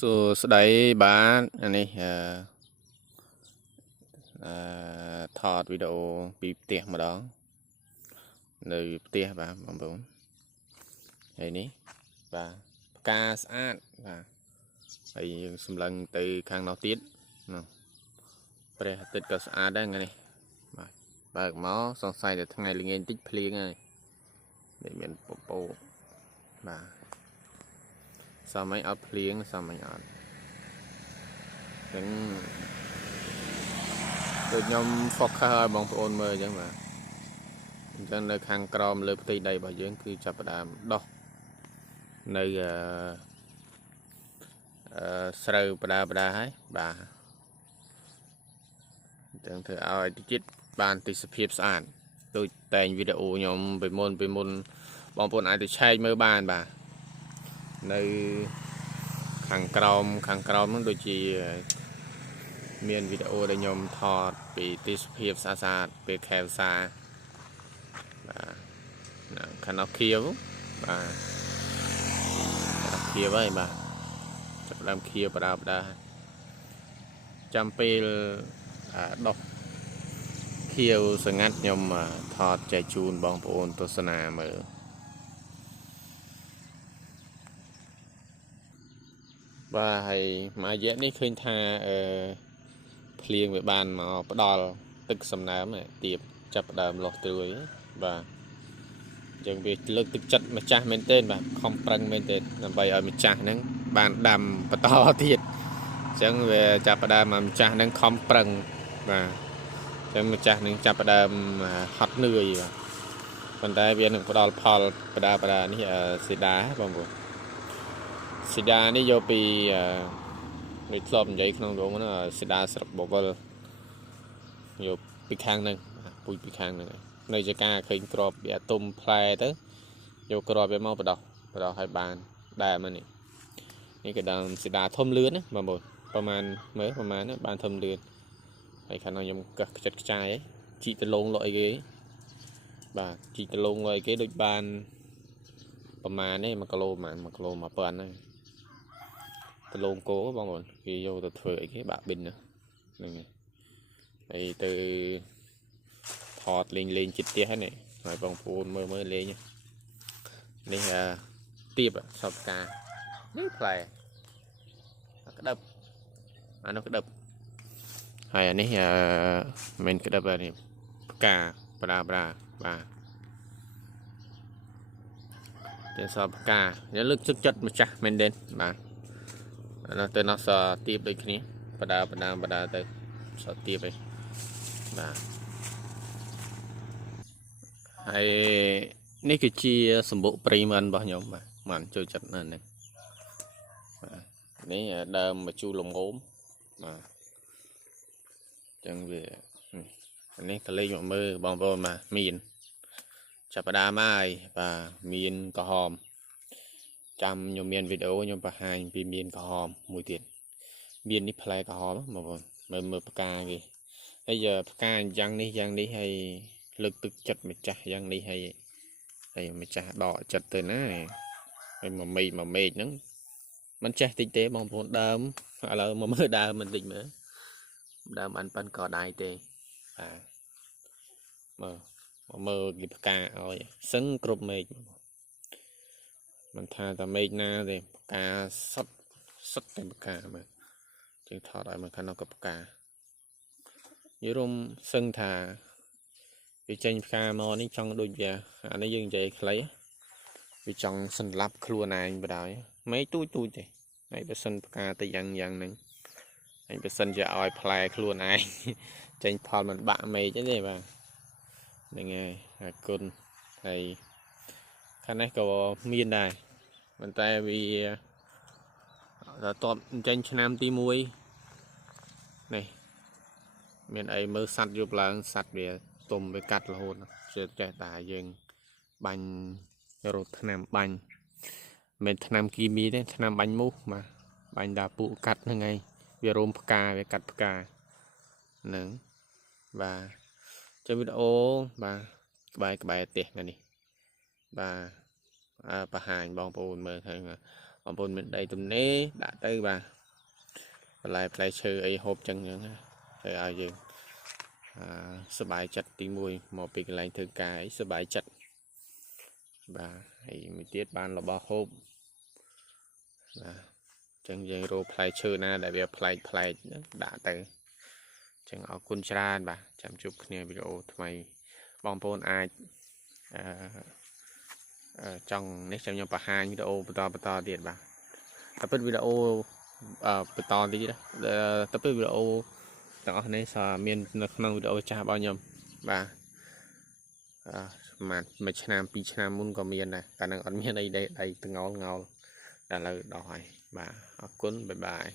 ស្ដីបាននេះថតវីដេអូពីផ្ទះម្ដងនៅផ្ទះបាទបងប្អូនហើយនេះបាទផ្កាស្អាតបាទហើយយើងសម្លឹងទៅខាងនោះទៀតនោះព្រះអាទិត្យក៏ស្អាតដែរថ្ងៃនេះបាទបើកមកសង្ស័យតែថ្ងៃល្ងាចបន្តិចភ្លៀងហើយដែលមានពពកបាទសមមិនអត់ភ្លៀងសមមិនអត់ចឹងដូចខ្ញុំ focus ឲ្យបងប្អូនមើលអញ្ចឹងបាទអញ្ចឹងនៅខាងក្រោមលើផ្ទៃដីរបស់យើងគឺចាប់ផ្ដើមដោះនៅស្រូវបដាហើយបាទអញ្ចឹងធ្វើឲ្យតិចទៀតបានទេសភាពស្អាតដូចតែងវីដេអូខ្ញុំពីមុនបងប្អូនអាចទៅឆែកមើលបានបាទនៅខាងក្រោមហ្នឹងដូចជាមានវីដេអូដែលខ្ញុំថតពីទេសភាពស្អាតពេលខែវសាបាទខាងនោះខៀវបាទខៀវហើយបាទចាប់ដើមខៀវបដាចាំពេលដុះខៀវសងាត់ខ្ញុំថតចែកជូនបងប្អូនទស្សនាមើលបាទហើយមួយរយៈនេះឃើញថាភ្លៀងវាបានមកផ្ដល់ទឹកសំណើមទៀបចាប់ដើមលាស់ត្រួយបាទអញ្ចឹងវាលើកទឹកចិត្តម្ចាស់មែនទែនបាទខំប្រឹងមែនទែនដើម្បីឲ្យម្ចាស់ហ្នឹងបានដាំបន្តទៀតអញ្ចឹងវាចាប់ដើមមកម្ចាស់ហ្នឹងខំប្រឹងបាទអញ្ចឹងម្ចាស់នឹងចាប់ផ្ដើមហត់នឿយបាទប៉ុន្តែវានឹងផ្ដល់ផលបដានេះសេដាបងប្អូនសេដានេះយកពីដូចធ្លាប់និយាយក្នុងរងណាសេដាស្រុកបវលយកពីខាងហ្នឹងពូជពីខាងហ្នឹងនៅចកាឃើញក្របវាទុំផ្លែទៅយកក្របវាមកបដោះឲ្យបានដែរមកនេះក៏ដើមសេដាធំលឿនណាបងប្អូនប្រហែលបានធំលឿនហើយខាងនោះខ្ញុំកឹះខ្ចិតខ្ចាយជីកដលងលក់អីគេបាទជីកដលងលក់អីគេដូចបានប្រហែលនេះ1គីឡូប្រហែល1គីឡូ1000ហ្នឹងដលងគោបងប្អូនគេយកទៅធ្វើអីគេបាក់ប៊ិនហ្នឹងហើយទៅថតលេងចិត្តផ្ទះហ្នឹងហើយបងប្អូនមើលលេងនេះទៀបសពការនេះផ្លែក្តឹបអានោះក្តឹបហើយអានេះមិនក្តឹបនេះផ្កាបដាបាទជាសពផ្កាយកលើកទឹកចិត្តម្ចាស់មែនទេបាទទៅនោះសទៀបដូចគ្នាបដាទៅសទៀបឯងបាទហើយនេះគឺជាសម្បុកព្រៃមិនរបស់ខ្ញុំបាទមិនចូលចិត្តណាស់នេះបាទនេះដើមមជូរលងងបាទចឹងវានេះក៏លេងមកមើលបងប្អូនបាទមានចាប់ផ្ដើមហើយបាទមានក្រហមចាំខ្ញុំមានវីដេអូខ្ញុំបង្ហាញពីមានក្រហមមួយទៀតមាននេះផ្លែក្រហមបងប្អូនមើលផ្កាគេហើយផ្កាយ៉ាងនេះហើយលើកទឹកចិត្តម្ចាស់យ៉ាងនេះហើយម្ចាស់ដកចិត្តទៅណាហើយមួយមេឃហ្នឹងมันចេះតិចទេបងប្អូនដើមឥឡូវមកមើលដើមមិនតិចមើលដើមអានប៉ិនក៏ដៃទេបាទមើលគេផ្កាឲ្យសឹងគ្រប់មេឃមិនថាតែមេឃណាទេផ្កាសុទ្ធតែផ្កាមើលជាងថតឲ្យមើលខាងនោះក៏ផ្កាយល់រំសឹងថាវាចេញផ្កាមកនេះចង់ដូចវាអានេះយើងនិយាយខ្លីវាចង់សម្លាប់ខ្លួនឯងបណ្ដោយមេឃទូចទេហើយបើសិនផ្កាទៅយ៉ាងហ្នឹងហើយបើសិនជាឲ្យផ្លែខ្លួនឯងចេញផលមិនបាក់មេឃទេបាទហ្នឹងហើយអរគុណហើយខាងនេះក៏មានដែរប៉ុន្តែវាតបចេញឆ្នាំទី1នេះមានអីមើលសัตว์យប់ឡើងសัตว์វាទុំវាកាត់រហូតចេះតែយើងបាញ់រត់ថ្នាំបាញ់មិនថ្នាំគីមីទេថ្នាំបាញ់មូសបាទបាញ់ដល់ពួកកាត់ហ្នឹងឯងវារោមផ្កាវាកាត់ផ្កាហ្នឹងបាទចុះវីដេអូបាទក្បែរផ្ទះនេះបាទបង្ហាញបងប្អូនមើលឃើញ បងប្អូនមានដីទំនេរដាក់ទៅបាទបន្លែផ្លែឈើអីហូបចឹងហ្នឹងទៅឲ្យយើងសบายចិត្តទី1មកពីកន្លែងធ្វើការអីសบายចិត្តបាទហើយមួយទៀតបានរបស់ហូបបាទចឹងយើងរកផ្លែឈើណាដែលវាប្លែកហ្នឹងដាក់ទៅចឹងអរគុណច្រើនបាទចាំជួបគ្នាវីដេអូថ្មីបងប្អូនអាចចង់នេះចាំខ្ញុំបង្ហាញវីដេអូបន្តទៀតបាទតែពិតវីដេអូបន្តទៀតតែពិតវីដេអូទាំងអស់នេះមាននៅក្នុងវីដេអូចាស់របស់ខ្ញុំបាទមួយឆ្នាំ2ឆ្នាំមុនក៏មានដែរតែនឹងអត់មានអីដៃតងល់តែឥឡូវដល់ហើយបាទអរគុណបាយបាយ